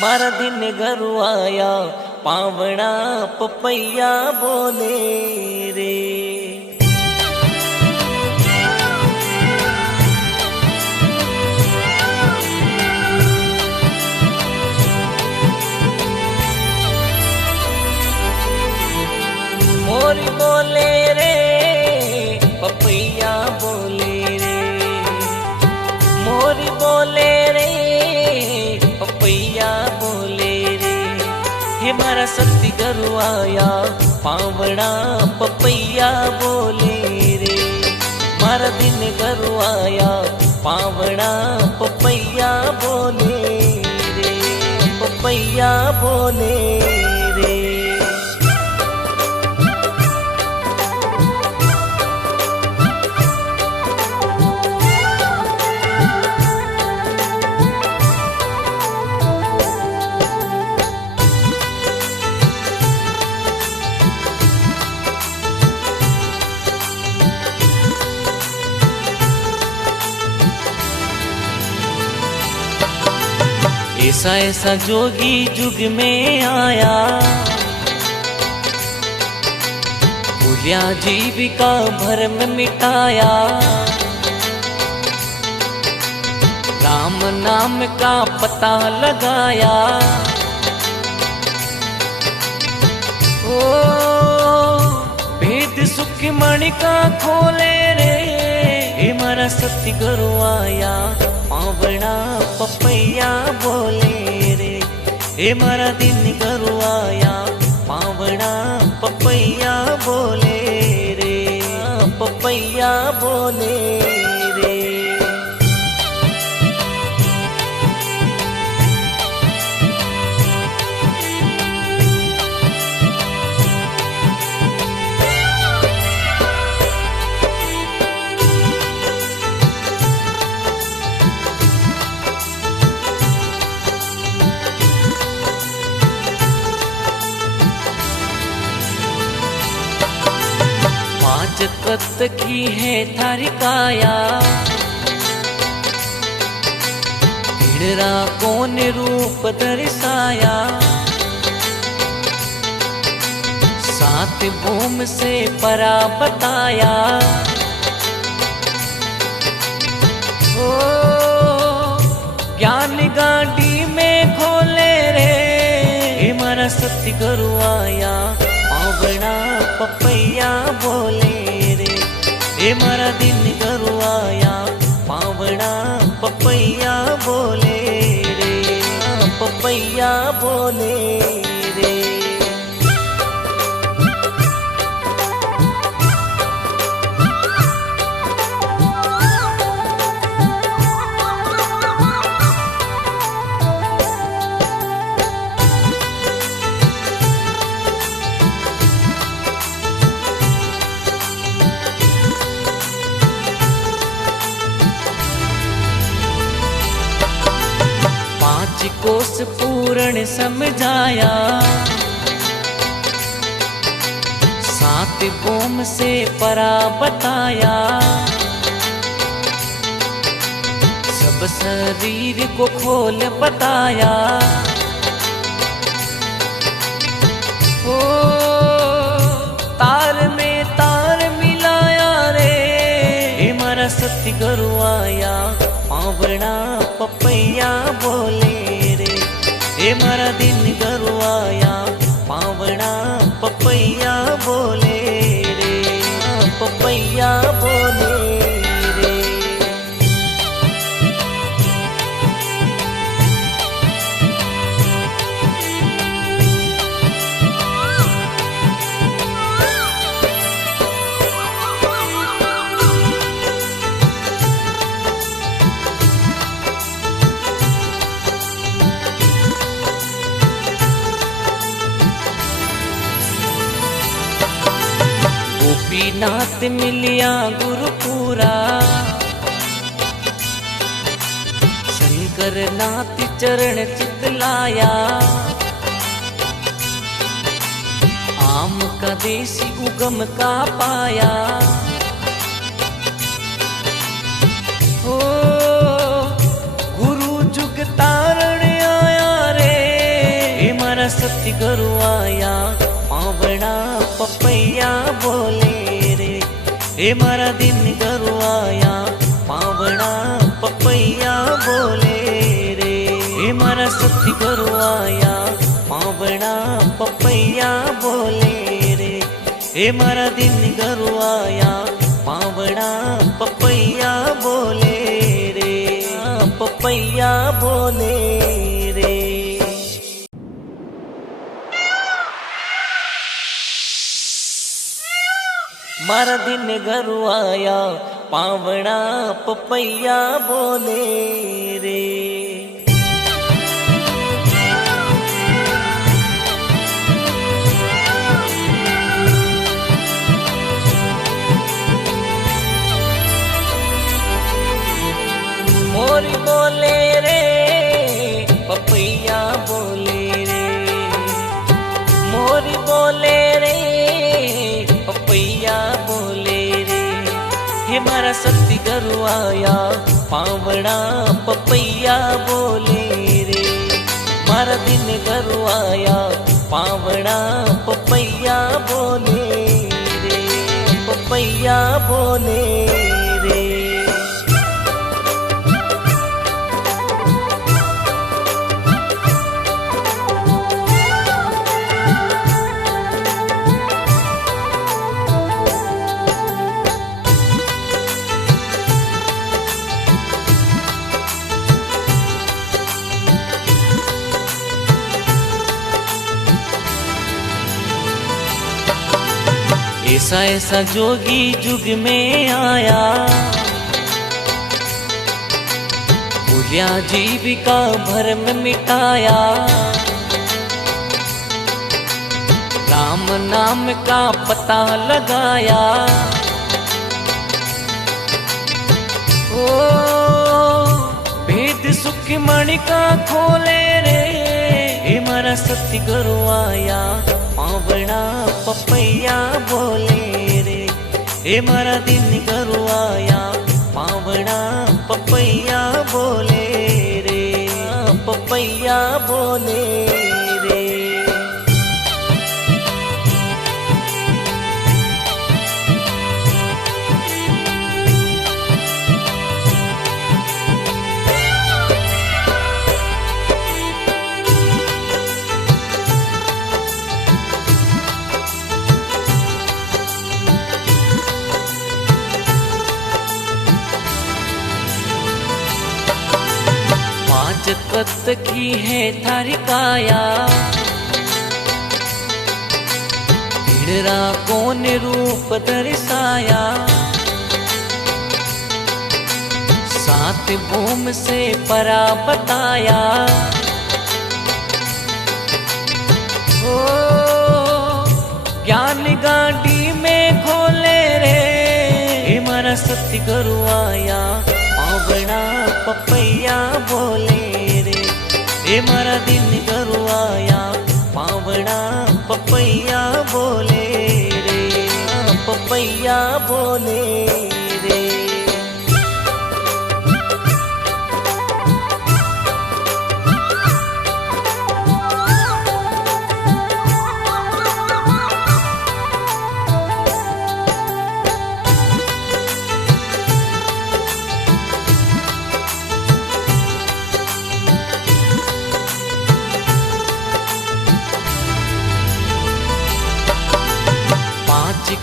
मारा दिन घरू आया पावड़ा पपैया बोले रे। मोरी बोले रे पपैया बोले रे, मोरी बोले रे पपैया बोले रे। हे मारा सती घरू आया पावड़ा पपैया बोले रे। मारा दिन घरू आया पावड़ा पपैया बोले रे, पपैया बोले रे। ऐसा ऐसा जोगी जुग में आया, भूलिया जीविका भरम मिटाया। राम नाम का पता लगाया, ओ भेद सुख मणि का खोले रे। हे मारा सती घरू आया पावड़ा पपैया बोले रे। हे मारा दिन घरू आया पावड़ा पपैया बोले रे, पपैया बोले रे। जगत की है थारी काया, हिड़रा कौन रूप दर्शाया। सात भूम से परा बताया, ओ ज्ञान गाड़ी में खोले रे। हे मारा सती घरू आया पावड़ा पपैया बोले रे। हे मारा दिन घरू आया पावड़ा पपैया बोले रे, पपैया बोले रे। कोस पूर्ण समझाया, सात भूम से परा बताया। सब शरीर को खोल बताया, ओ तार में तार मिलाया रे। हे मारा सती घरू आया पावड़ा पपैया बोले रे। हे मारा दिन घरू आया पावड़ा पपैया बोले रे, पपैया बोले रे। गोपीनाथ मिलिया गुरुपुरा, शंकर नाथ चरण चितलाया। आम का देसी उगम का पाया, ओ गुरु जुग तारण आया रे। सतगुरु आया पावड़ा पपैया बोले रे। हे मारा दिन गुरु आया पावड़ा पपैया बोले रे। हे मारा सतगुरु आया पावड़ा पपैया बोले रे। हे मारा दिन गुरु आया पावड़ा पपैया बोले रे। पपैया बोले रे। मारा दिन गुरु आया पावड़ा पपैया बोले रे। मोरी बोले रे पपैया बोले रे। मोरी बोले रे पपैया बोले रे। हे मारा सतगुरु आया पावड़ा पपैया बोले रे। मारा दिन गुरु आया पावड़ा पपैया बोले रे। पपैया बोले रे। ऐसा ऐसा जोगी जुग में आया, भूलिया जीविका भरम मिटाया। राम नाम का पता लगाया। ओ भेद सुख मणि का खोले रे। हे मारा सतगुरु आया पावड़ा पपैया बोले रे। हे मारा दिन गुरु आया पावड़ा पपैया बोले रे। पपैया बोले रे। जगत की है थारी काया, हिड़रा कौन रूप दर्शाया। सात भूम से परा बताया। ओ ज्ञान गाड़ी में खोले रे। हे मारा सतगुरु आया पावड़ा पपैया बोले रे। हे मारा दिन गुरु आया पावड़ा पपैया बोले रे। पपैया बोले रे।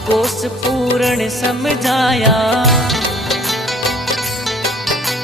कोस पूर्ण समझाया।